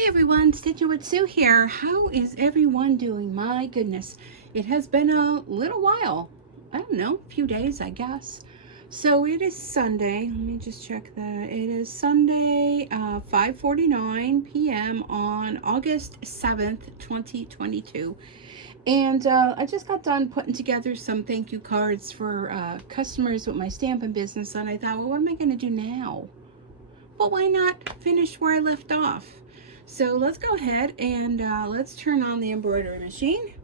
Hey everyone, Stitchin with Sue here. How is everyone doing? My goodness, it has been a little while. I don't know, a few days, I guess. So it is Sunday. Let me just check that. It is Sunday, 5:49 p.m. on August 7th, 2022. And I just got done putting together some thank you cards for customers with my stamping business, and I thought, well, what am I going to do now? Well, why not finish where I left off? So let's go ahead and let's turn on the embroidery machine.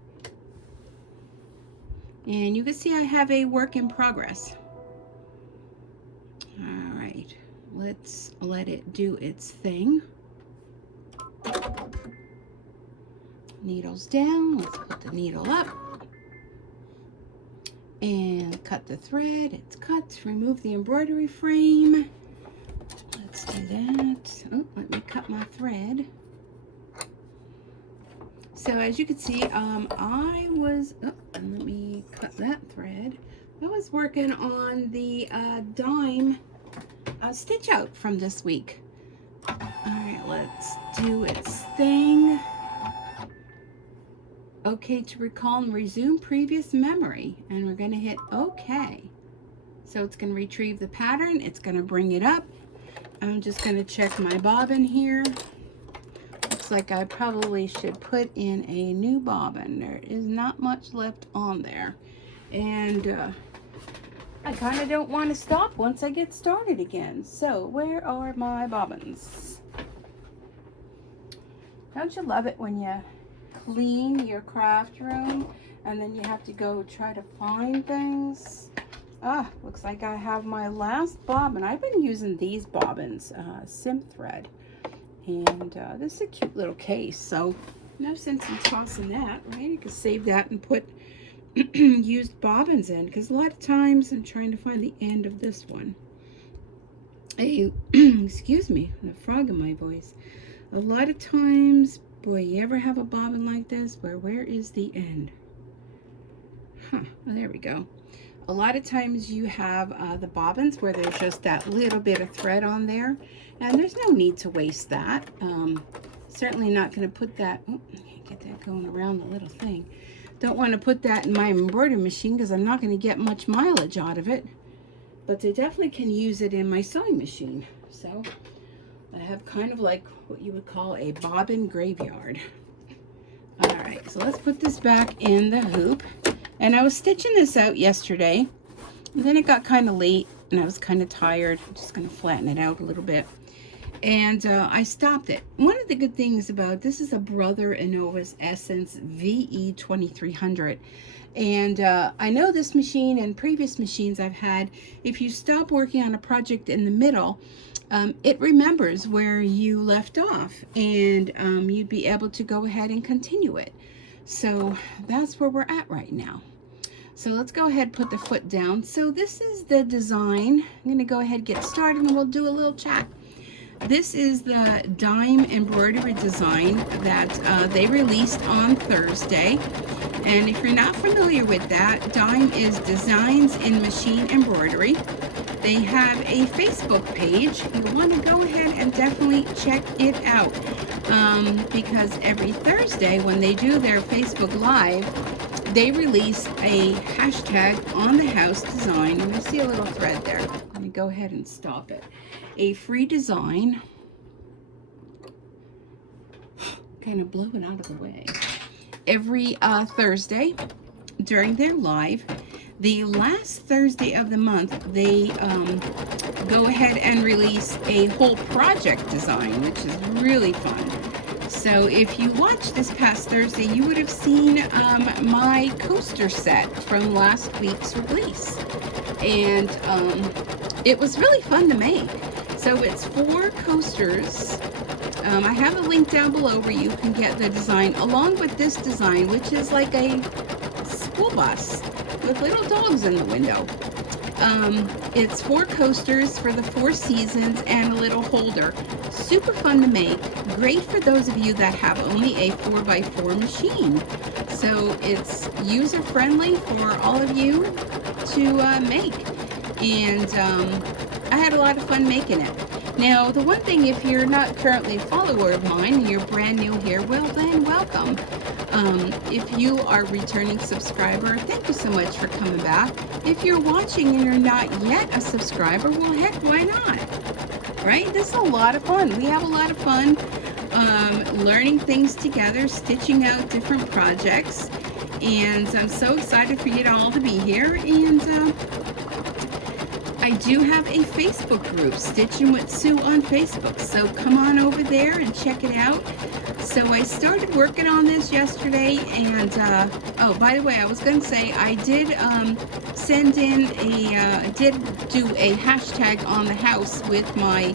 And you can see I have a work in progress. All right, let's let it do its thing. Needles down, let's put the needle up. And cut the thread, it's cut. Remove the embroidery frame. Let's do that. Oh, let me cut my thread. So as you can see, let me cut that thread. I was working on the dime stitch out from this week. All right, let's do its thing. Okay to recall and resume previous memory. And we're gonna hit okay. So it's gonna retrieve the pattern. It's gonna bring it up. I'm just gonna check my bobbin here. Looks like I probably should put in a new bobbin. There is not much left on there. And I kind of don't want to stop once I get started again. So where are my bobbins? Don't you love it when you clean your craft room and then you have to go try to find things? Ah, looks like I have my last bobbin. I've been using these bobbins, Simp thread. And this is a cute little case, so no sense in tossing that, right? You can save that and put used bobbins in, because a lot of times I'm trying to find the end of this one. Excuse me, a frog in my voice. A lot of times, boy, you ever have a bobbin like this where is the end? Huh, well, there we go. A lot of times you have the bobbins where there's just that little bit of thread on there, and there's no need to waste that. Certainly not going to put that, oh, I can't get that going around the little thing. Don't want to put that in my embroidery machine because I'm not going to get much mileage out of it, but I definitely can use it in my sewing machine. So I have kind of like what you would call a bobbin graveyard. All right, so let's put this back in the hoop. And I was stitching this out yesterday, and then it got kind of late, and I was kind of tired. I'm just going to flatten it out a little bit. And I stopped it. One of the good things about this is a Brother Innova's Essence VE2300. And I know this machine and previous machines I've had, if you stop working on a project in the middle, it remembers where you left off, and you'd be able to go ahead and continue it. So that's where we're at right now. So let's go ahead and put the foot down. So this is the design. I'm going to go ahead and get started, and we'll do a little chat. This is the dime embroidery design that they released on Thursday. And if you're not familiar with that, dime is Designs in Machine Embroidery. They have a Facebook page. You want to go ahead and definitely check it out, because every Thursday when they do their Facebook Live, they release a hashtag on the house design. And you see a little thread there. Let me go ahead and stop it. A free design. Kind of blow it out of the way. Every Thursday during their live. The last Thursday of the month, they go ahead and release a whole project design, which is really fun. So if you watched this past Thursday, you would have seen my coaster set from last week's release. And it was really fun to make. So it's 4 coasters. I have a link down below where you can get the design along with this design, which is like a school bus with little dogs in the window. It's 4 coasters for the 4 seasons and a little holder. Super fun to make. Great for those of you that have only a 4x4 machine. So it's user friendly for all of you to make. And I had a lot of fun making it. Now, the one thing, if you're not currently a follower of mine and you're brand new here, well then, welcome. If you are a returning subscriber, thank you so much for coming back. If you're watching and you're not yet a subscriber, well heck, why not? Right? This is a lot of fun. We have a lot of fun learning things together, stitching out different projects, and I'm so excited for you all to be here. And I do have a Facebook group, Stitchin with Sue on Facebook, so come on over there and check it out. So I started working on this yesterday, and oh, by the way, I was going to say I did send in I did do a hashtag on the house with my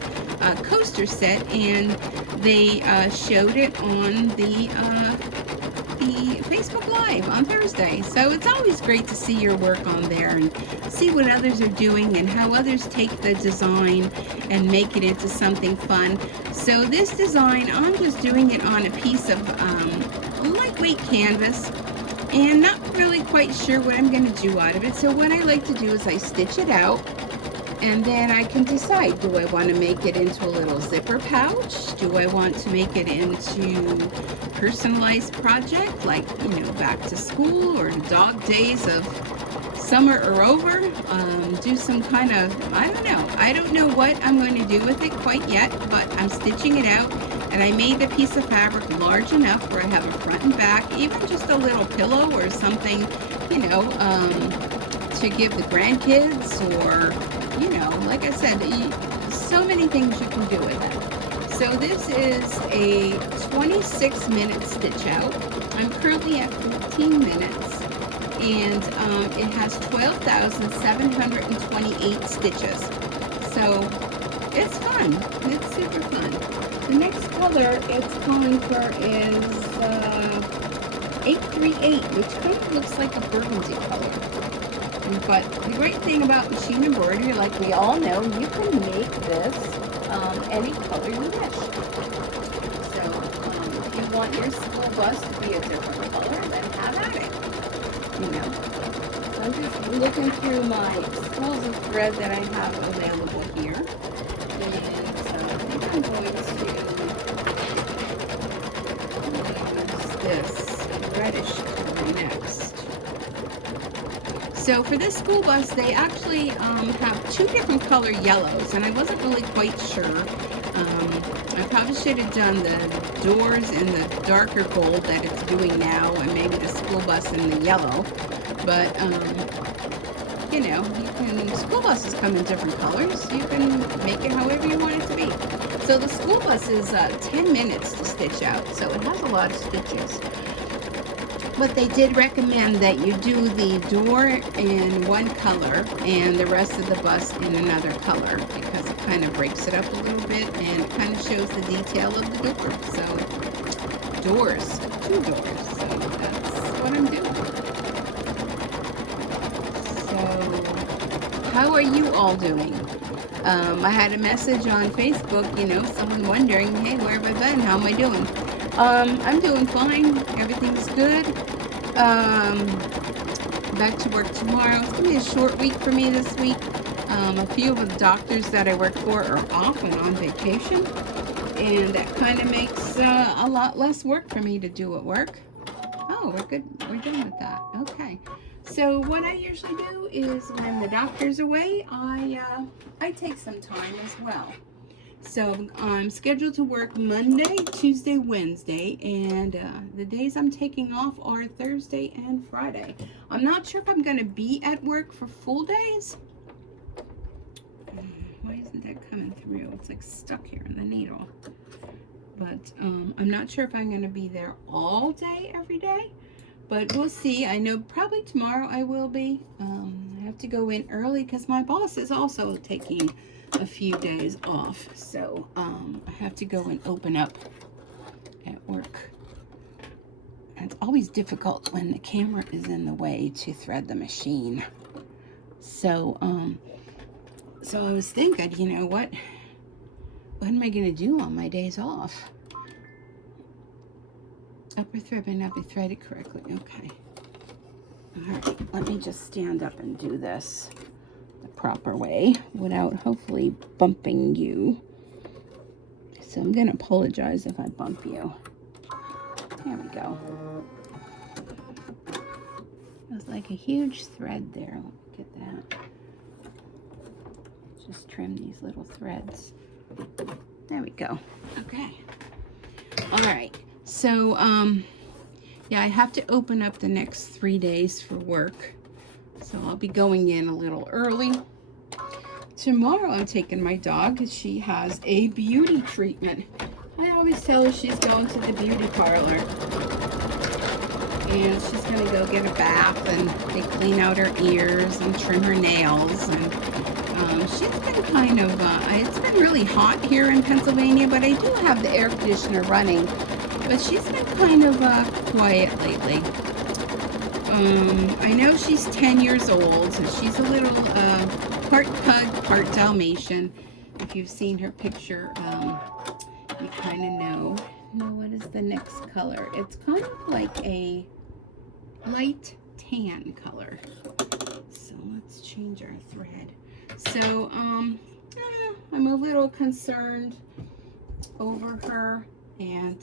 coaster set, and they showed it on the Facebook Live on Thursday. So it's always great to see your work on there and see what others are doing and how others take the design and make it into something fun. So this design, I'm just doing it on a piece of lightweight canvas and not really quite sure what I'm going to do out of it. So what I like to do is I stitch it out, and then I can decide, do I want to make it into a little zipper pouch? Do I want to make it into personalized project, like, you know, back to school or the dog days of summer are over? Do some kind of, I don't know. I don't know what I'm going to do with it quite yet, but I'm stitching it out, and I made the piece of fabric large enough where I have a front and back, even just a little pillow or something, you know, to give the grandkids, or, you know, like I said, so many things you can do with it. So this is a 26-minute stitch out. I'm currently at 15 minutes, and it has 12,728 stitches. So it's fun. It's super fun. The next color it's calling for is 838, which kind of looks like a burgundy color. But the great thing about machine embroidery, like we all know, you can make this any color you wish. So if you want your school bus to be a different color, then have at it. You know, so I'm just looking through my spools of thread that I have available here, and so I think I'm going to use this reddish color next. So for this school bus, they actually have two different color yellows, and I wasn't really quite sure. I probably should have done the doors in the darker gold that it's doing now, and maybe the school bus in the yellow. But you know, school buses come in different colors. You can make it however you want it to be. So the school bus is 10 minutes to stitch out, so it has a lot of stitches. But they did recommend that you do the door in one color and the rest of the bus in another color, because it kind of breaks it up a little bit and it kind of shows the detail of the door. So doors, 2 doors. So that's what I'm doing. So how are you all doing? I had a message on Facebook, you know, someone wondering, hey, where have I been? How am I doing? I'm doing fine. Everything's good. Back to work tomorrow. It's going to be a short week for me this week. A few of the doctors that I work for are off and on vacation, and that kind of makes a lot less work for me to do at work. Oh, we're good. We're done with that. Okay. So what I usually do is when the doctor's away, I take some time as well. So I'm scheduled to work Monday, Tuesday, Wednesday, and the days I'm taking off are Thursday and Friday. I'm not sure if I'm going to be at work for full days. Why isn't that coming through? It's like stuck here in the needle. But I'm not sure if I'm going to be there all day, every day. But we'll see. I know probably tomorrow I will be. I have to go in early because my boss is also taking a few days off, so I have to go and open up at work. And it's always difficult when the camera is in the way to thread the machine. So so I was thinking, you know, what am I going to do on my days off? Upper thread may not be threaded correctly. Okay. All right, let me just stand up and do this the proper way without hopefully bumping you. So I'm going to apologize if I bump you. There we go. There's like a huge thread there. Look at that. Just trim these little threads. There we go. Okay. All right. So, yeah, I have to open up the next 3 days for work. So I'll be going in a little early. Tomorrow I'm taking my dog because she has a beauty treatment. I always tell her she's going to the beauty parlor. And she's going to go get a bath, and they clean out her ears and trim her nails. And she's been kind of, it's been really hot here in Pennsylvania, but I do have the air conditioner running. But she's been kind of quiet lately. I know she's 10 years old, so she's a little part pug, part Dalmatian. If you've seen her picture, you kind of know. Now, what is the next color? It's kind of like a light tan color. So let's change our thread. So, I'm a little concerned over her, and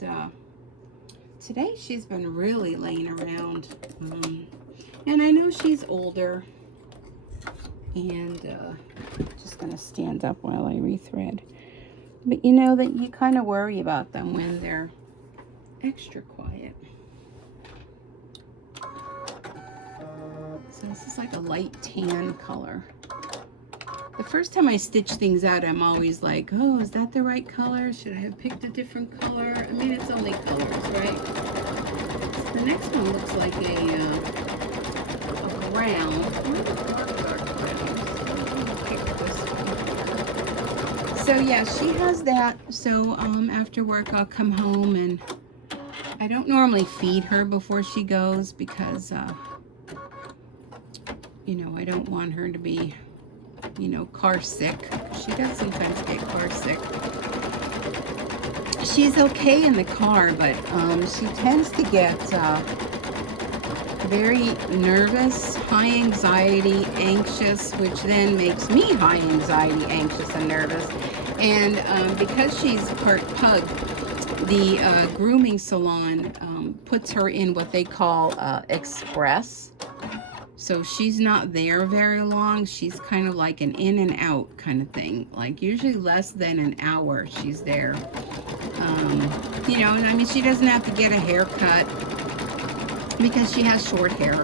today she's been really laying around, and I know she's older, and just gonna stand up while I rethread. But you know that you kind of worry about them when they're extra quiet. So this is like a light tan color. The first time I stitch things out, I'm always like, oh, is that the right color? Should I have picked a different color? I mean, it's only colors, right? So the next one looks like a brown. So yeah, she has that. So after work, I'll come home, and I don't normally feed her before she goes because, you know, I don't want her to be, you know, car sick. She does sometimes get car sick. She's okay in the car, but she tends to get very nervous, high anxiety, anxious, which then makes me high anxiety, anxious, and nervous. And because she's part pug, the grooming salon puts her in what they call express. So she's not there very long. She's kind of like an in and out kind of thing. Like usually less than an hour she's there. You know, I mean, she doesn't have to get a haircut because she has short hair.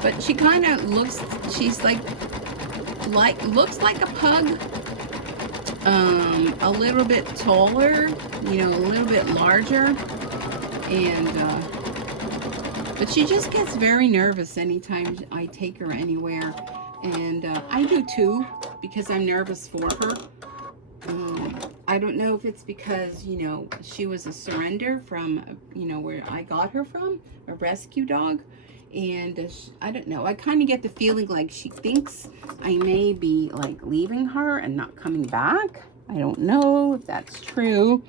But she kind of looks, she's looks like a pug. A little bit taller, you know, a little bit larger. And, but she just gets very nervous anytime I take her anywhere. And I do too, because I'm nervous for her. I don't know if it's because, you know, she was a surrender from, you know, where I got her from, a rescue dog. And I don't know, I kind of get the feeling like she thinks I may be like leaving her and not coming back. I don't know if that's true,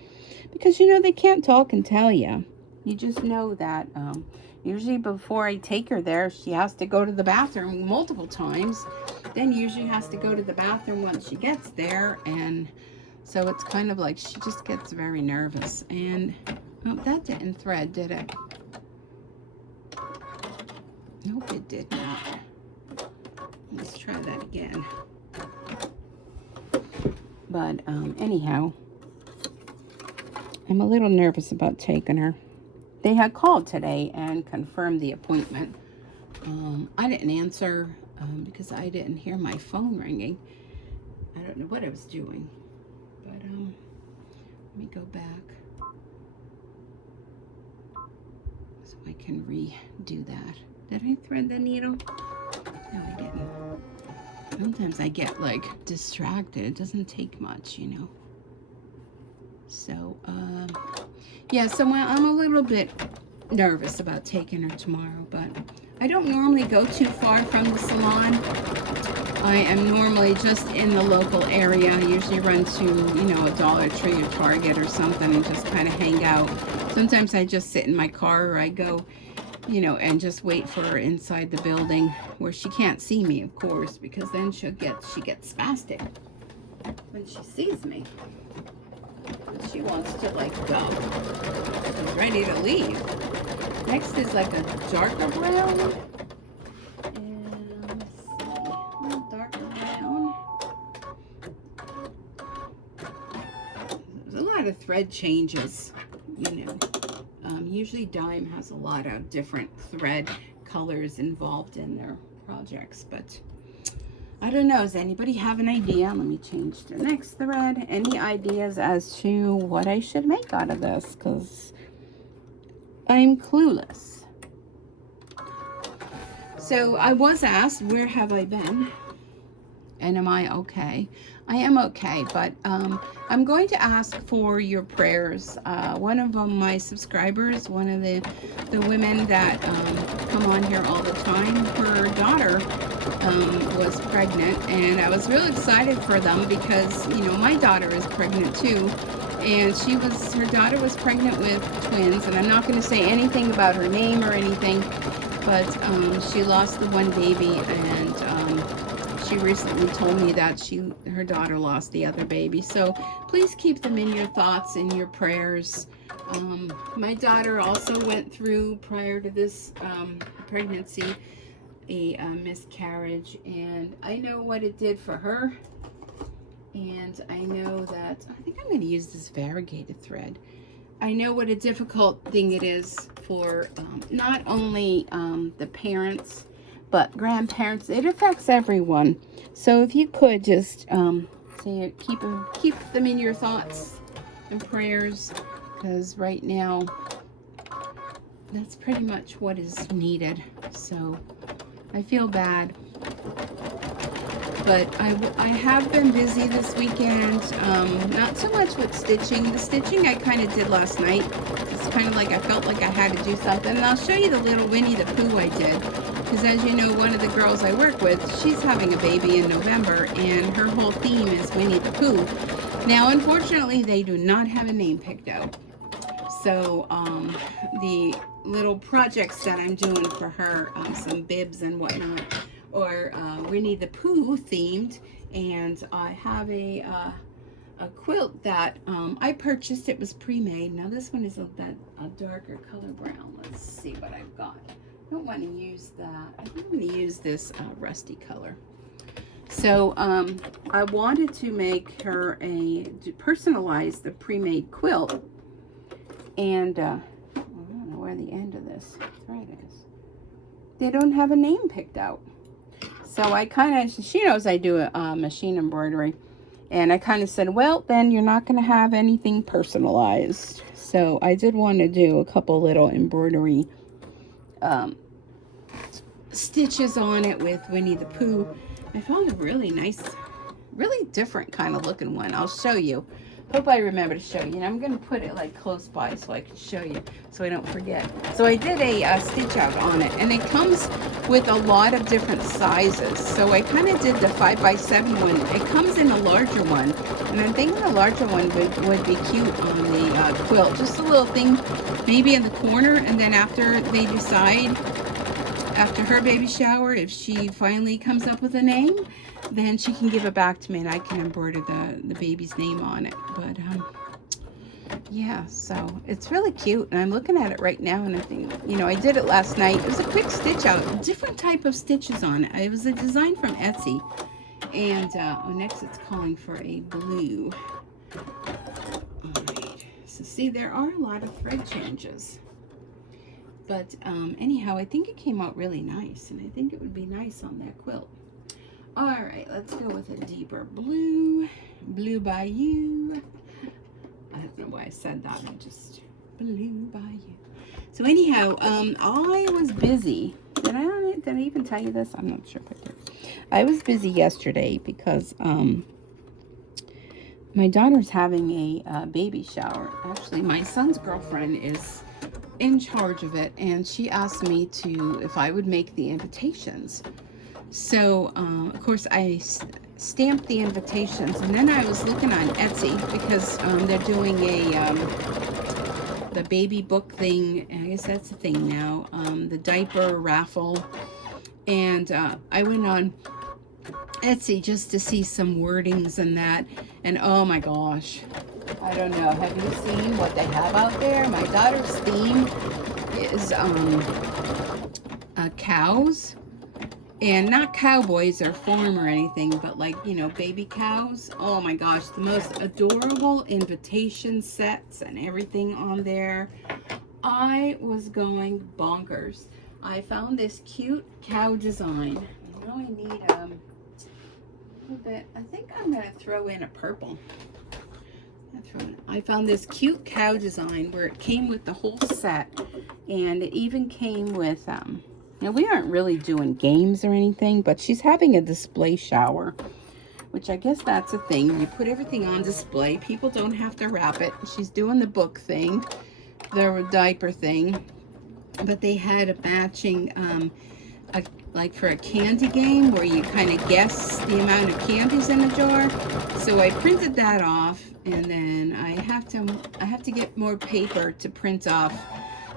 because, you know, they can't talk and tell you. You just know that usually before I take her there, she has to go to the bathroom multiple times. Then usually has to go to the bathroom once she gets there. And so it's kind of like she just gets very nervous. And oh, that didn't thread, did it? Nope, it did not. Let's try that again. But anyhow, I'm a little nervous about taking her. They had called today and confirmed the appointment. I didn't answer because I didn't hear my phone ringing. I don't know what I was doing. But let me go back so I can redo that. Did I thread the needle? No, I didn't. Sometimes I get like distracted. It doesn't take much, you know. So, yeah, so I'm a little bit nervous about taking her tomorrow, but I don't normally go too far from the salon. I am normally just in the local area. I usually run to, you know, a Dollar Tree or Target or something and just kind of hang out. Sometimes I just sit in my car, or I go, you know, and just wait for her inside the building where she can't see me, of course, because then she gets spastic when she sees me. But she wants to like go. She's ready to leave. Next is like a darker brown. And let's see, a little darker brown. There's a lot of thread changes, you know. Usually Dime has a lot of different thread colors involved in their projects, but I don't know. Does anybody have an idea? Let me change the next thread. Any ideas as to what I should make out of this? Because I'm clueless. So I was asked, where have I been? And am I okay? I am okay, but I'm going to ask for your prayers. One of my subscribers, one of the women that come on here all the time, her daughter was pregnant, and I was really excited for them because, you know, my daughter is pregnant too, and her daughter was pregnant with twins, and I'm not going to say anything about her name or anything, but she lost the one baby, and she recently told me that her daughter lost the other baby. So please keep them in your thoughts and your prayers. My daughter also went through, prior to this pregnancy, a miscarriage, and I know what it did for her. And I know that, I think I'm going to use this variegated thread. I know what a difficult thing it is for not only the parents, but grandparents. It affects everyone. So if you could just say keep them in your thoughts and prayers, because right now that's pretty much what is needed. So I feel bad, but I have been busy this weekend. Not so much with stitching. The stitching I kind of did last night. It's kind of like I felt like I had to do something. And I'll show you the little Winnie the Pooh I did. Because as you know, one of the girls I work with, she's having a baby in November, and her whole theme is Winnie the Pooh. Now, unfortunately, they do not have a name picked out. So the little projects that I'm doing for her, some bibs and whatnot, or Winnie the Pooh themed, and I have a quilt that I purchased. It was pre-made. Now this one is a darker color brown. Let's see what I've got. I don't want to use that. I think I'm going to use this rusty color. So I wanted to make her to personalize the pre-made quilt, and I don't know where the end of this thread is. They don't have a name picked out. So I kind of, she knows I do a machine embroidery, and I kind of said, well, then you're not going to have anything personalized. So I did want to do a couple little embroidery stitches on it with Winnie the Pooh. I found a really nice, really different kind of looking one. I'll show you. Hope I remember to show you. And I'm going to put it like close by so I can show you, so I don't forget. So I did a stitch out on it, and it comes with a lot of different sizes. So I kind of did the 5x7 one. It comes in a larger one, and I'm thinking a larger one would be cute on the quilt. Just a little thing maybe in the corner, and then after they decide, after her baby shower, if she finally comes up with a name, then she can give it back to me, and I can embroider the baby's name on it. But yeah, so it's really cute, and I'm looking at it right now, and I think, you know, I did it last night. It was a quick stitch out, different type of stitches on it. It was a design from Etsy, and next it's calling for a blue. All right, so see, there are a lot of thread changes. But anyhow, I think it came out really nice, and I think it would be nice on that quilt. All right, let's go with a deeper blue. Blue Bayou. I don't know why I said that. I just Blue Bayou. So anyhow, I was busy. Did I even tell you this? I'm not sure if I did. I was busy yesterday because my daughter's having a baby shower. Actually, my son's girlfriend is in charge of it, and she asked me if I would make the invitations. So of course I stamped the invitations, and then I was looking on Etsy because they're doing the baby book thing. I guess that's the thing now, the diaper raffle, and I went on Etsy just to see some wordings and that, and oh my gosh, I don't know. Have you seen what they have out there? My daughter's theme is cows. And not cowboys or farm or anything, but like, you know, baby cows. Oh my gosh, the most adorable invitation sets and everything on there. I was going bonkers. I found this cute cow design. I know I need a little bit. I think I'm going to throw in a purple. I found this cute cow design where it came with the whole set, and it even came with now, we aren't really doing games or anything, but she's having a display shower, which I guess that's a thing. You put everything on display. People don't have to wrap it. She's doing the book thing, the diaper thing, but they had a matching, like for a candy game where you kind of guess the amount of candies in a jar. So I printed that off, and then I have to get more paper to print off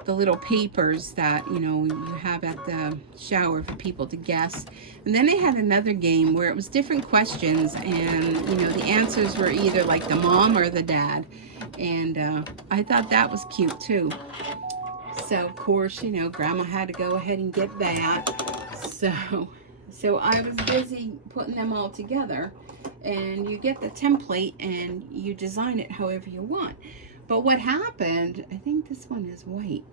the little papers that, you know, you have at the shower for people to guess. And then they had another game where it was different questions, and, you know, the answers were either like the mom or the dad. And I thought that was cute too. So of course, you know, Grandma had to go ahead and get that. So I was busy putting them all together, and you get the template and you design it however you want. But what happened, I think this one is white.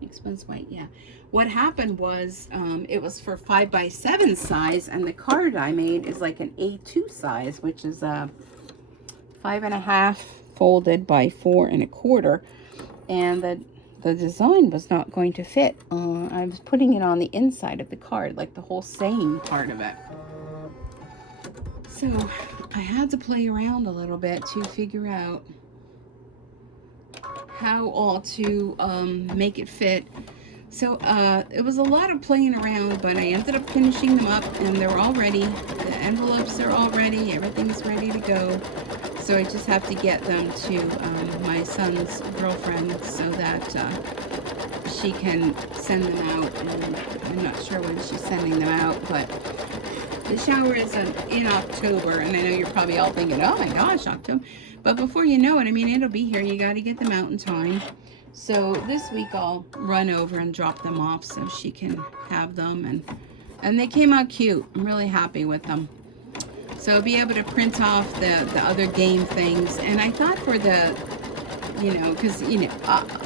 Next one's white, yeah. What happened was, it was for 5x7 size, and the card I made is like an A2 size, which is 5.5 folded by 4.25. And the design was not going to fit. I was putting it on the inside of the card, like the whole saying part of it. So I had to play around a little bit to figure out how all to make it fit. So it was a lot of playing around, but I ended up finishing them up, and they're all ready. The envelopes are all ready. Everything's ready to go. So I just have to get them to my son's girlfriend so that she can send them out. And I'm not sure when she's sending them out, but the shower is in October, and I know you're probably all thinking, oh my gosh, October. But before you know it, I mean, it'll be here. You got to get them out in time. So this week I'll run over and drop them off so she can have them. And they came out cute. I'm really happy with them. So I'll be able to print off the other game things. And I thought for the, you know, because, you know,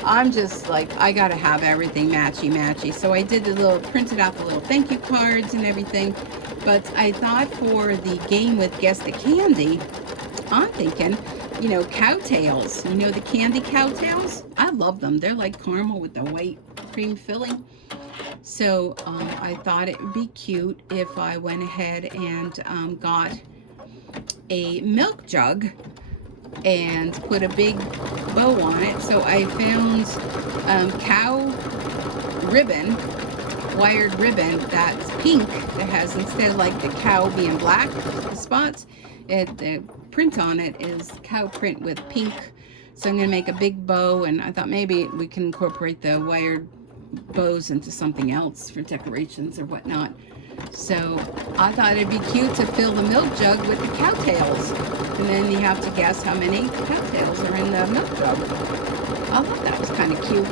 I'm just like, I got to have everything matchy-matchy. So I did printed out the little thank you cards and everything. But I thought for the game with Guess the Candy, I'm thinking, you know, cowtails. You know the candy cowtails? I love them. They're like caramel with the white cream filling. So I thought it would be cute if I went ahead and got a milk jug and put a big bow on it. So I found cow ribbon, wired ribbon that's pink, that has, instead of like the cow being black, the spots, the print on it is cow print with pink. So I'm going to make a big bow, and I thought maybe we can incorporate the wired bows into something else for decorations or whatnot. So I thought it'd be cute to fill the milk jug with the cowtails, and then you have to guess how many cowtails are in the milk jug. I thought that was kind of cute.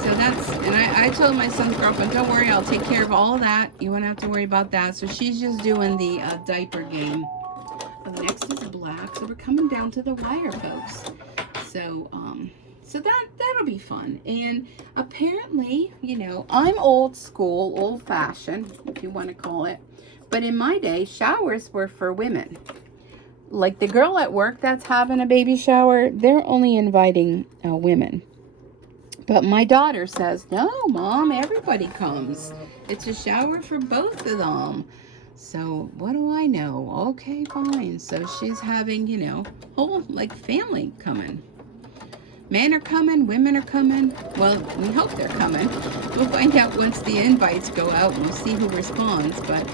So that's, and I told my son's girlfriend, don't worry, I'll take care of all of that. You won't have to worry about that. So she's just doing the diaper game. The next is black, so we're coming down to the wire, folks. So so that'll be fun. And apparently, you know, I'm old school, old fashioned, if you want to call it, but in my day, showers were for women. Like the girl at work that's having a baby shower, they're only inviting women. But my daughter says, no, Mom, everybody comes. It's a shower for both of them. So what do I know? Okay, fine. So she's having, you know, whole like family coming. Men are coming, women are coming. Well, we hope they're coming. We'll find out once the invites go out, and we'll see who responds. But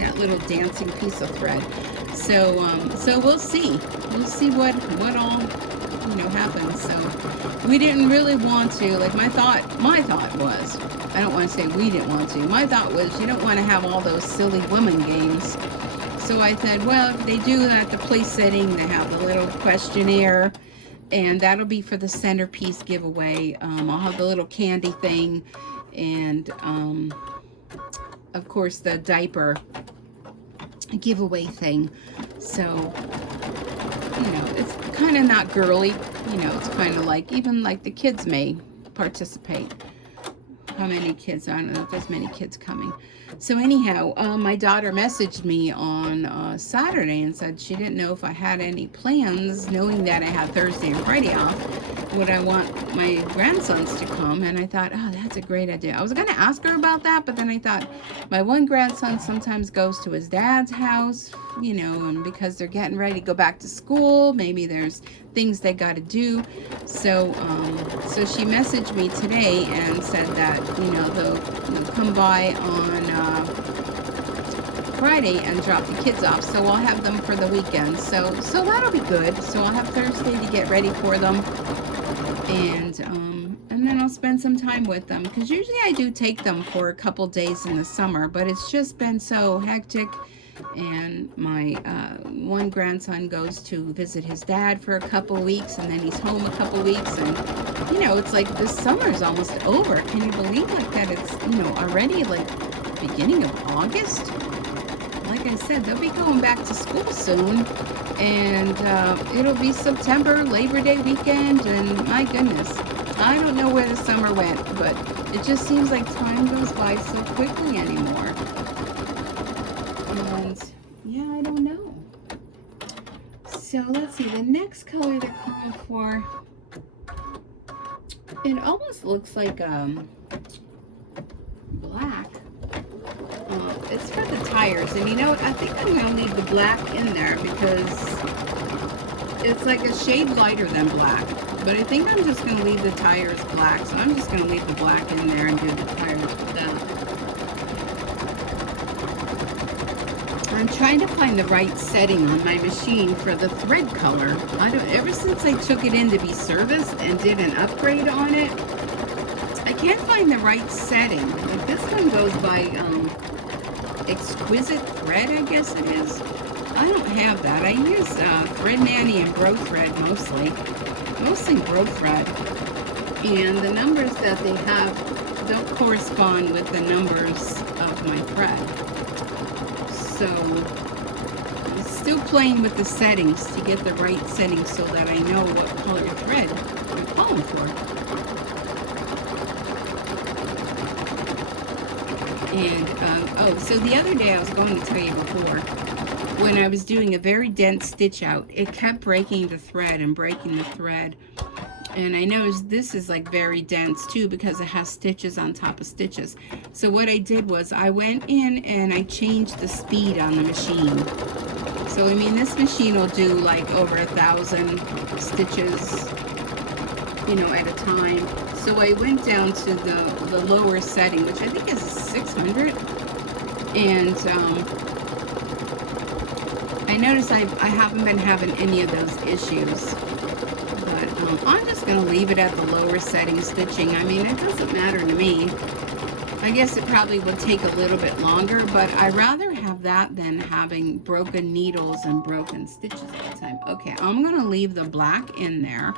that little dancing piece of thread. So so we'll see. We'll see what all, you know, happens. So we didn't really want to, like my thought was, I don't want to say we didn't want to. My thought was, you don't want to have all those silly woman games. So I said, well, if they do at the place setting, they have the little questionnaire, and that'll be for the centerpiece giveaway. I'll have the little candy thing, and of course the diaper giveaway thing. So, you know, it's kind of not girly, you know, it's kind of like, even like the kids may participate. How many kids? I don't know if there's many kids coming. So anyhow, my daughter messaged me on Saturday and said she didn't know if I had any plans, knowing that I had Thursday and Friday off, would I want my grandsons to come? And I thought, oh, that's a great idea. I was going to ask her about that, but then I thought, my one grandson sometimes goes to his dad's house, you know, and because they're getting ready to go back to school, maybe there's things they got to do. So so she messaged me today and said that, you know, they'll come by on Friday and drop the kids off, so I'll have them for the weekend. So that'll be good. So I'll have Thursday to get ready for them, and then I'll spend some time with them, because usually I do take them for a couple days in the summer, but it's just been so hectic. And my one grandson goes to visit his dad for a couple weeks, and then he's home a couple weeks, and you know, it's like this summer's almost over. Can you believe like that? It's, you know, already like beginning of August. Like I said, they'll be going back to school soon, and it'll be September, Labor Day weekend, and my goodness, I don't know where the summer went, but it just seems like time goes by so quickly anymore. And yeah, I don't know. So let's see, the next color they're calling for, it almost looks like black. It's for the tires, and you know what, I think I'm going to leave the black in there because it's like a shade lighter than black, but I think I'm just going to leave the tires black, so I'm just going to leave the black in there and do the tires with that. I'm trying to find the right setting on my machine for the thread color. Ever since I took it in to be serviced and did an upgrade on it, I can't find the right setting. Like this one goes by Exquisite Thread, I guess it is. I don't have that. I use Thread Nanny and Bro Thread mostly Bro Thread. And the numbers that they have don't correspond with the numbers of my thread. So I'm still playing with the settings to get the right settings so that I know what color thread I'm calling for. And, so the other day I was going to tell you before, when I was doing a very dense stitch out, it kept breaking the thread and breaking the thread. And I noticed this is like very dense too because it has stitches on top of stitches. So what I did was I went in and I changed the speed on the machine. So I mean, this machine will do like over 1,000 stitches, you know, at a time. So I went down to the lower setting, which I think is 600, and I noticed I haven't been having any of those issues, but I'm just going to leave it at the lower setting stitching. I mean, it doesn't matter to me. I guess it probably would take a little bit longer, but I'd rather have that than having broken needles and broken stitches all the time. Okay, I'm going to leave the black in there.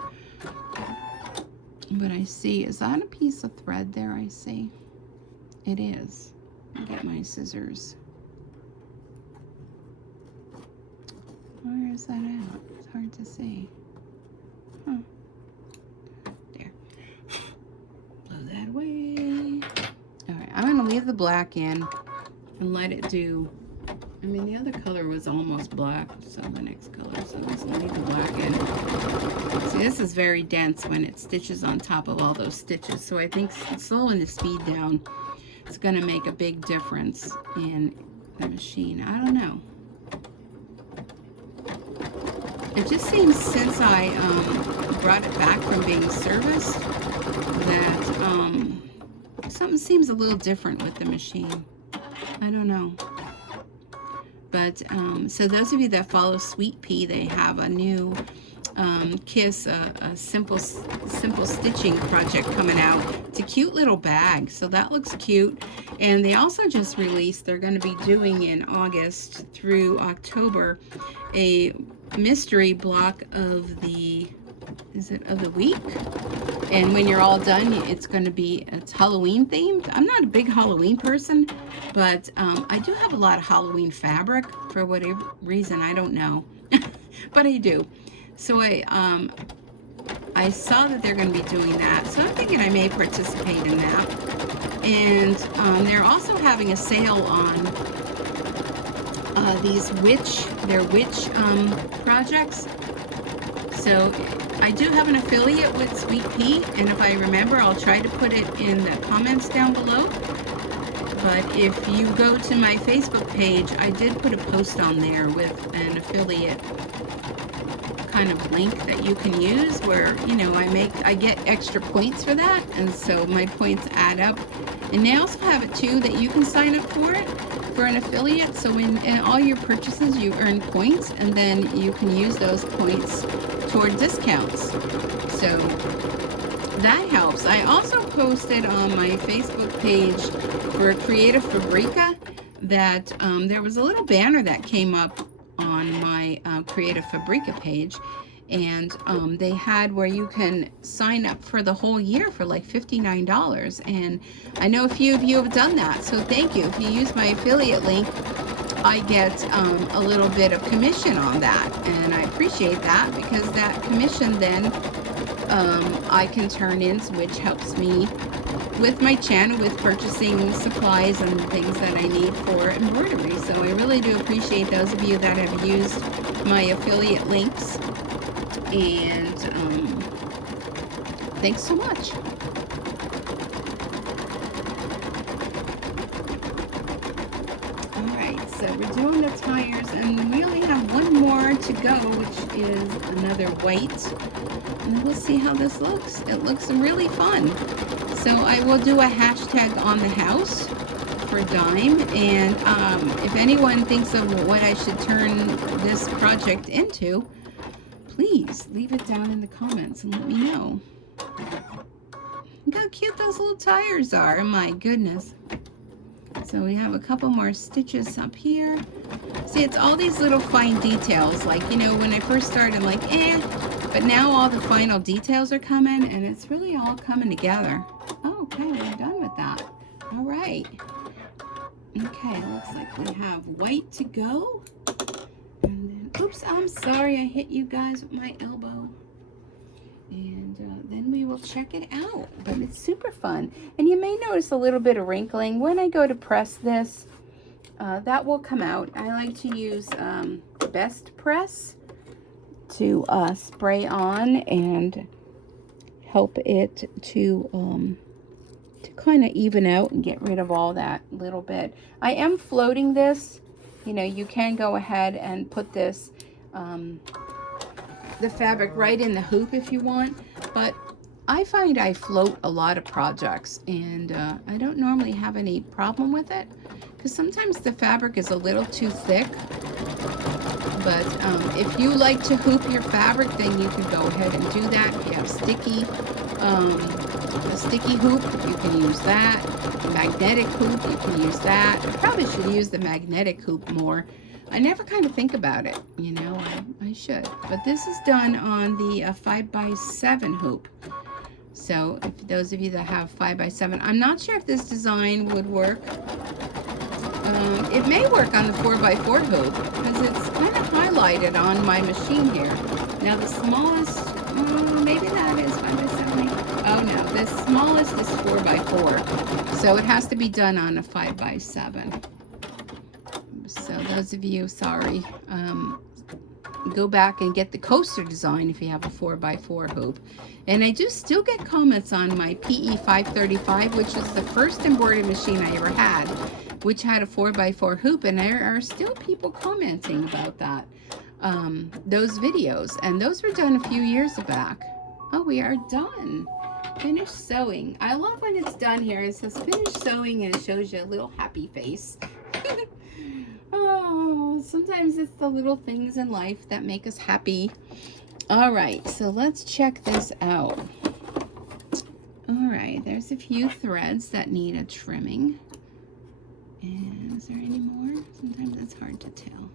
But I see, is that a piece of thread there? I see. It is. I'll get my scissors. Where is that at? It's hard to see. Huh. There. Blow that away. Alright, I'm going to leave the black in and let it do. I mean, the other color was almost black, so the next color, so I'm just going to leave the black in. See, this is very dense when it stitches on top of all those stitches, so I think slowing the speed down is going to make a big difference in the machine. I don't know. It just seems since I brought it back from being serviced that something seems a little different with the machine. I don't know. But so those of you that follow Sweet Pea, they have a new Kiss, a simple stitching project coming out. It's a cute little bag, so that looks cute. And they also just released, they're going to be doing in August through October, a mystery block of the, is it of the week? And when you're all done, it's going to be, it's Halloween themed. I'm not a big Halloween person, but I do have a lot of Halloween fabric for whatever reason, I don't know, but I do. So I saw that they're going to be doing that, so I'm thinking I may participate in that. And they're also having a sale on these witch projects. So I do have an affiliate with Sweet Pea, and if I remember, I'll try to put it in the comments down below. But if you go to my Facebook page, I did put a post on there with an affiliate kind of link that you can use where, you know, I get extra points for that, and so my points add up. And they also have it too that you can sign up for it for an affiliate, so in all your purchases you earn points, and then you can use those points toward discounts, so that helps. I also posted on my Facebook page for Creative Fabrica that there was a little banner that came up on my Creative Fabrica page, and they had where you can sign up for the whole year for like $59, and I know a few of you have done that, so thank you. If you use my affiliate link, I get a little bit of commission on that, and I appreciate that, because that commission then I can turn in, which helps me with my channel with purchasing supplies and things that I need for embroidery. So I really do appreciate those of you that have used my affiliate links, and thanks so much. Alright, so we're doing the tires, and we only have one more to go, which is another white, and we'll see how this looks. It looks really fun. So I will do a hashtag on the house for Dime, and if anyone thinks of what I should turn this project into, please leave it down in the comments and let me know. Look how cute those little tires are. My goodness. So we have a couple more stitches up here. See, it's all these little fine details. Like, you know, when I first started, I'm like, but now all the final details are coming, and it's really all coming together. Oh, okay, we're done with that. All right. Okay, looks like we have white to go. And then, oops, I'm sorry, I hit you guys with my elbow. And then we will check it out. But it's super fun. And you may notice a little bit of wrinkling. When I go to press this, that will come out. I like to use Best Press to spray on and help it to kind of even out and get rid of all that little bit. I am floating this. You know, you can go ahead and put this the fabric right in the hoop if you want, but I find I float a lot of projects, and I don't normally have any problem with it, because sometimes the fabric is a little too thick. But if you like to hoop your fabric, then you can go ahead and do that. If you have a sticky hoop, you can use that. Magnetic hoop, you can use that. I probably should use the magnetic hoop more. I never kind of think about it, you know, I should. But this is done on the 5x7 hoop. So if those of you that have 5x7, I'm not sure if this design would work. It may work on the 4x4 hoop, because it's kind of highlighted on my machine here. Now the smallest, maybe that is 5x7. Oh no, the smallest is 4x4. So it has to be done on a 5x7. So those of you, sorry, go back and get the coaster design if you have a 4x4 hoop. And I do still get comments on my PE 535, which is the first embroidery machine I ever had, which had a 4x4 hoop, and there are still people commenting about that, those videos, and those were done a few years back. Oh, we are done. Finished sewing. I love when it's done here. It says finished sewing, and it shows you a little happy face. Oh, sometimes it's the little things in life that make us happy. All right, so let's check this out. All right, there's a few threads that need a trimming. And is there any more? Sometimes it's hard to tell.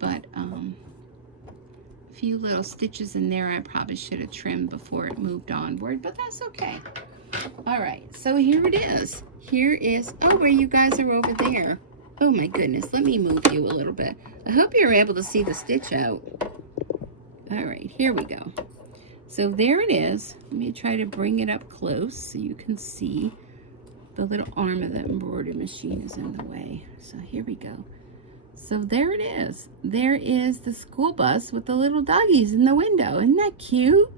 But a few little stitches in there I probably should have trimmed before it moved onward, but that's okay. All right, so here it is. Here is, oh, where you guys are over there. Oh my goodness, let me move you a little bit. I hope you're able to see the stitch out. All right, here we go. So there it is. Let me try to bring it up close so you can see. The little arm of the embroidery machine is in the way. So here we go. So there it is. There is the school bus with the little doggies in the window. Isn't that cute?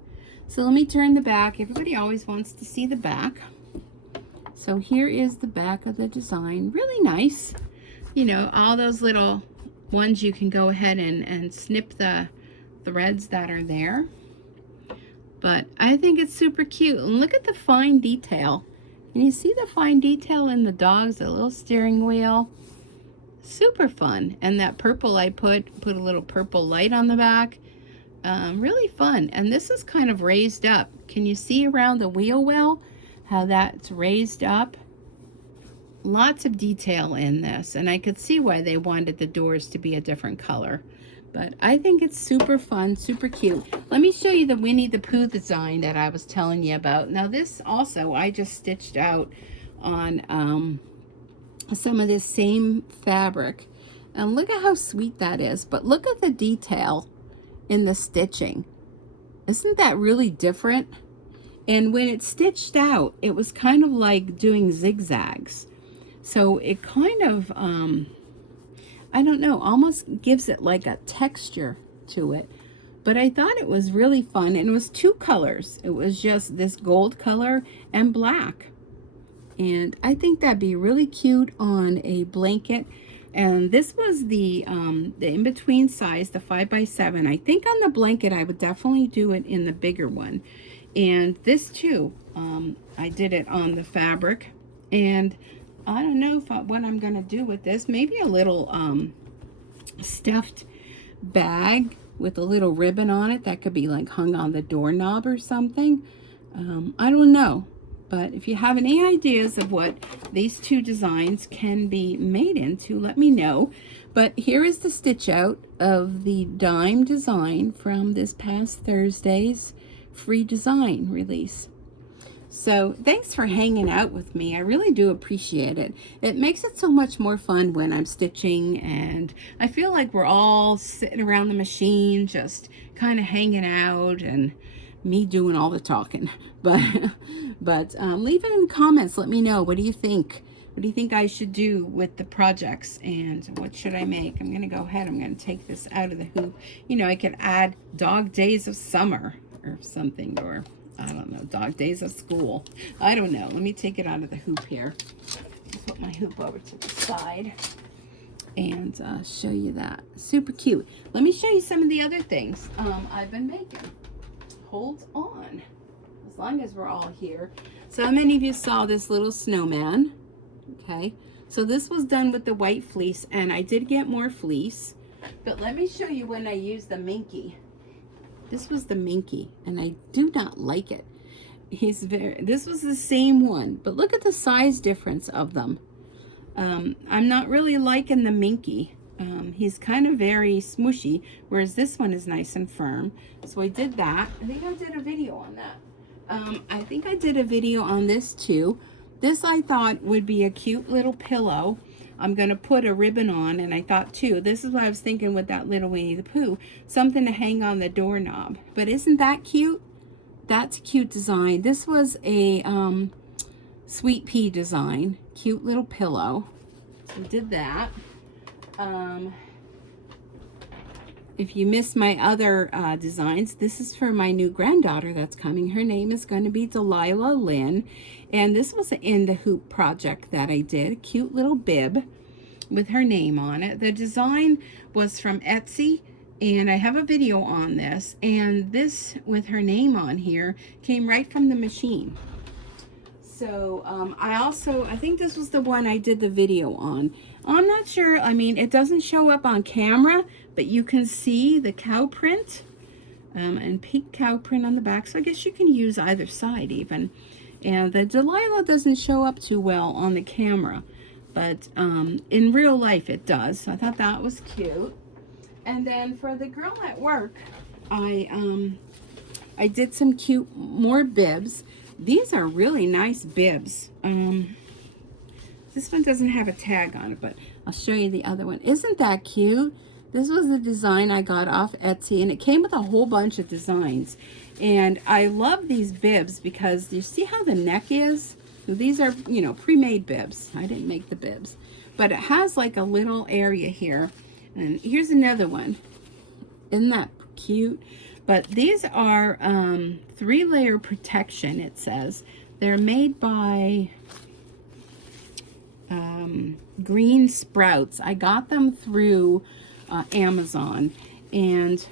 So let me turn the back. Everybody always wants to see the back. So here is the back of the design. Really nice. You know, all those little ones you can go ahead and snip the threads that are there. But I think it's super cute. And look at the fine detail. Can you see the fine detail in the dogs, the little steering wheel? Super fun. And that purple I put a little purple light on the back. Really fun. And this is kind of raised up. Can you see around the wheel well how that's raised up? Lots of detail in this. And I could see why they wanted the doors to be a different color. But I think it's super fun, super cute. Let me show you the Winnie the Pooh design that I was telling you about. Now this also I just stitched out on some of this same fabric. And look at how sweet that is. But look at the detail in the stitching. Isn't that really different? And when it's stitched out, it was kind of like doing zigzags. So it kind of... I don't know, almost gives it like a texture to it. But I thought it was really fun. And it was two colors. It was just this gold color and black. And I think that'd be really cute on a blanket. And this was the in-between size, the 5x7. I think on the blanket, I would definitely do it in the bigger one. And this too, I did it on the fabric. And I don't know what I'm going to do with this. Maybe a little stuffed bag with a little ribbon on it that could be like hung on the doorknob or something. I don't know. But if you have any ideas of what these two designs can be made into, let me know. But here is the stitch out of the dime design from this past Thursday's free design release. So thanks for hanging out with me. I really do appreciate it. It makes it so much more fun when I'm stitching, and I feel like we're all sitting around the machine just kind of hanging out and me doing all the talking. But leave it in the comments. Let me know. What do you think? What do you think I should do with the projects, and what should I make? I'm going to go ahead. I'm going to take this out of the hoop. You know, I could add dog days of summer or something, or I don't know, dog days of school. I don't know. Let me take it out of the hoop here. Put my hoop over to the side and show you that. Super cute. Let me show you some of the other things I've been making. Hold on. As long as we're all here. So many of you saw this little snowman. Okay. So this was done with the white fleece, and I did get more fleece. But let me show you when I used the minky. This was the minky, and I do not like it. This was the same one, but look at the size difference of them. I'm not really liking the minky. He's kind of very smushy, whereas this one is nice and firm. So I did that. I think I did a video on that. I think I did a video on this too. This I thought would be a cute little pillow. I'm going to put a ribbon on, and I thought too, this is what I was thinking with that little Winnie the Pooh, something to hang on the doorknob. But isn't that cute? That's a cute design. This was a sweet pea design. Cute little pillow. So we did that. If you missed my other designs, this is for my new granddaughter that's coming. Her name is going to be Delilah Lynn. And this was an In the Hoop project that I did. A cute little bib with her name on it. The design was from Etsy, and I have a video on this. And this with her name on here came right from the machine. So I think this was the one I did the video on. I'm not sure. I mean, it doesn't show up on camera, but you can see the cow print and pink cow print on the back. So I guess you can use either side even. And the Delilah doesn't show up too well on the camera, but in real life it does. So I thought that was cute. And then for the girl at work, I did some cute more bibs. These are really nice bibs. This one doesn't have a tag on it, but I'll show you the other one. Isn't that cute? This was the design I got off Etsy, and it came with a whole bunch of designs. And I love these bibs because you see how the neck is? So these are, you know, pre-made bibs. I didn't make the bibs. But it has like a little area here. And here's another one. Isn't that cute? But these are 3-layer protection, it says. They're made by Green Sprouts. I got them through Amazon, and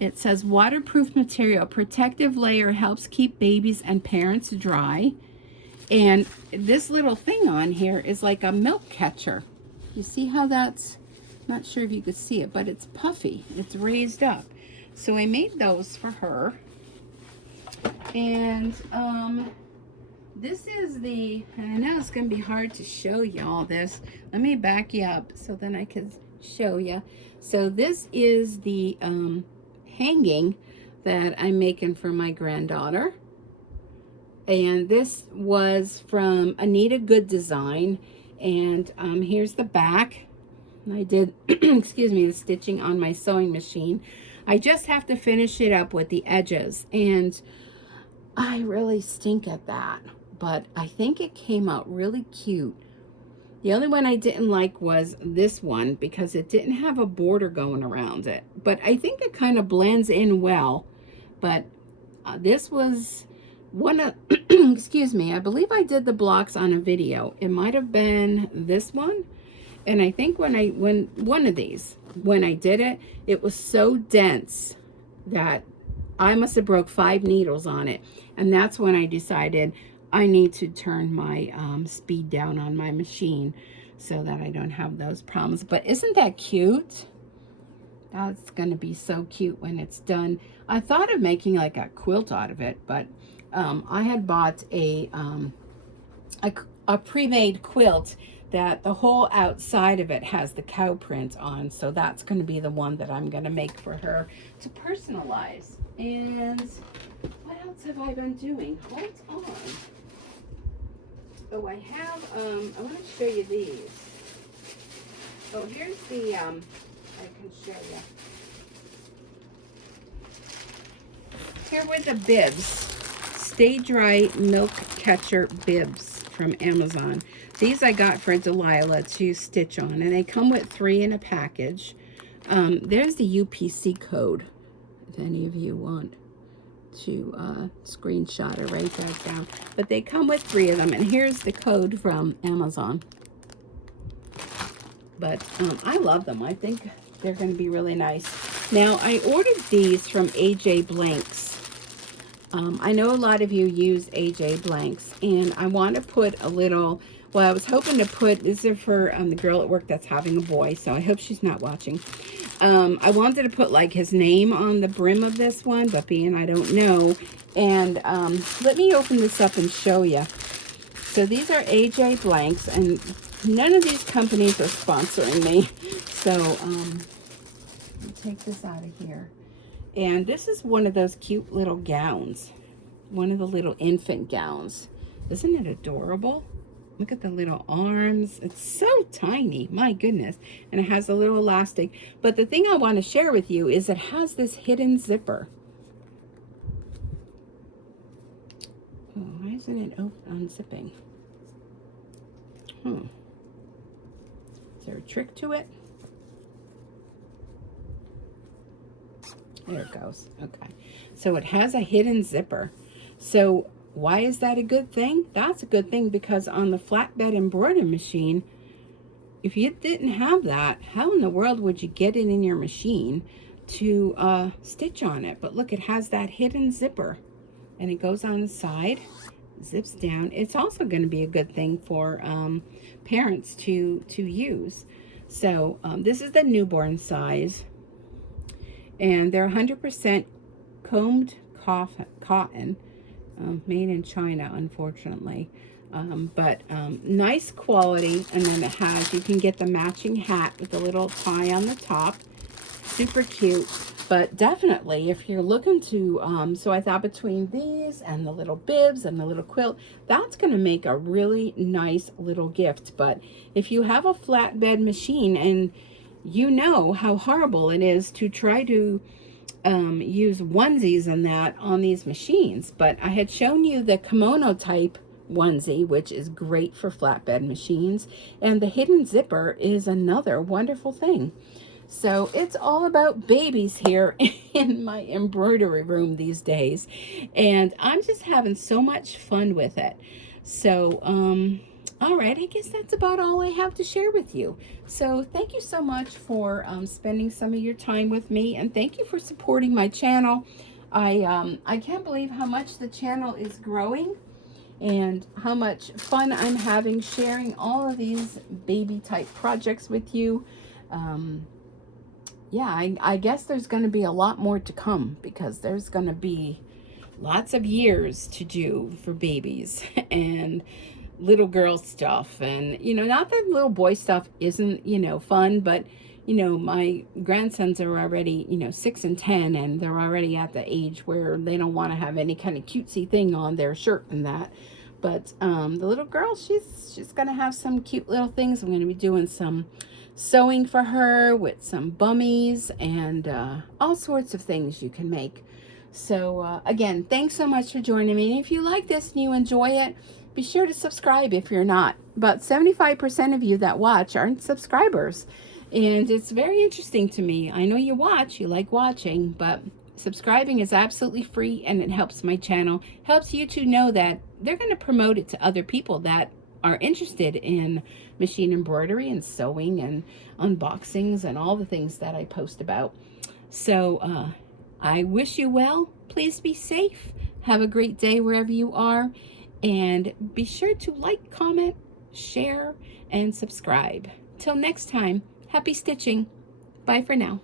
it says waterproof material, protective layer, helps keep babies and parents dry. And this little thing on here is like a milk catcher. You see how that's, not sure if you could see it, but it's puffy, it's raised up. So I made those for her. And this is the, and I know it's going to be hard to show you all this. Let me back you up so then I can show you. So this is the hanging that I'm making for my granddaughter. And this was from Anita Good Design. And here's the back. I did, excuse me, the stitching on my sewing machine. I just have to finish it up with the edges. And I really stink at that. But I think it came out really cute. The only one I didn't like was this one because it didn't have a border going around it. But I think it kind of blends in well. But this was one of, excuse me, I believe I did the blocks on a video. It might have been this one. And I think when one of these, when I did it, it was so dense that I must have broke 5 needles on it. And that's when I decided I need to turn my speed down on my machine so that I don't have those problems. But isn't that cute? That's going to be so cute when it's done. I thought of making like a quilt out of it, but I had bought a pre-made quilt that the whole outside of it has the cow print on. So that's going to be the one that I'm going to make for her to personalize. And what else have I been doing? Hold on. Oh, I have, I want to show you these. Oh, here's the, I can show you. Here were the bibs. Stay Dry Milk Catcher bibs from Amazon. These I got for Delilah to stitch on, and they come with 3 in a package. There's the UPC code, if any of you want to screenshot or write that down. But they come with 3 of them, and here's the code from Amazon. But I love them. I think they're going to be really nice. Now, I ordered these from AJ Blanks. I know a lot of you use AJ Blanks, and I want to put a little, well, I was hoping to put, this is for the girl at work that's having a boy, so I hope she's not watching. I wanted to put like his name on the brim of this one, but being I don't know. And let me open this up and show you. So these are AJ Blanks, and none of these companies are sponsoring me. So let me take this out of here. And this is one of those cute little gowns. One of the little infant gowns. Isn't it adorable? Look at the little arms. It's so tiny. My goodness. And it has a little elastic. But the thing I want to share with you is it has this hidden zipper. Oh, why isn't it unzipping? Is there a trick to it? There it goes. Okay. So it has a hidden zipper. So why is that a good thing? That's a good thing because on the flatbed embroidery machine, if you didn't have that, how in the world would you get it in your machine to stitch on it? But look, it has that hidden zipper, and it goes on the side, zips down. It's also going to be a good thing for parents to use. So this is the newborn size. And they're 100% combed cotton, made in China, unfortunately. But nice quality. And then it has, you can get the matching hat with the little tie on the top. Super cute. But definitely, if you're looking to, so I thought between these and the little bibs and the little quilt, that's going to make a really nice little gift. But if you have a flatbed machine, and you know how horrible it is to try to use onesies and that on these machines. But I had shown you the kimono type onesie, which is great for flatbed machines. And the hidden zipper is another wonderful thing. So it's all about babies here in my embroidery room these days. And I'm just having so much fun with it. So, all right, I guess that's about all I have to share with you. So thank you so much for spending some of your time with me. And thank you for supporting my channel. I can't believe how much the channel is growing and how much fun I'm having sharing all of these baby type projects with you. Yeah, I guess there's going to be a lot more to come, because there's going to be lots of years to do for babies and little girl stuff. And, you know, not that little boy stuff isn't, you know, fun, but, you know, my grandsons are already, you know, 6 and 10, and they're already at the age where they don't want to have any kind of cutesy thing on their shirt and that. But the little girl, she's going to have some cute little things. I'm going to be doing some sewing for her with some bummies and all sorts of things you can make. So again, thanks so much for joining me. And if you like this and you enjoy it, be sure to subscribe if you're not. About 75% of you that watch aren't subscribers. And it's very interesting to me. I know you watch, you like watching, but subscribing is absolutely free, and it helps my channel, helps YouTube know that they're going to promote it to other people that are interested in machine embroidery and sewing and unboxings and all the things that I post about. So I wish you well. Please be safe. Have a great day wherever you are. And be sure to like, comment, share, and subscribe. Till next time, happy stitching. Bye for now.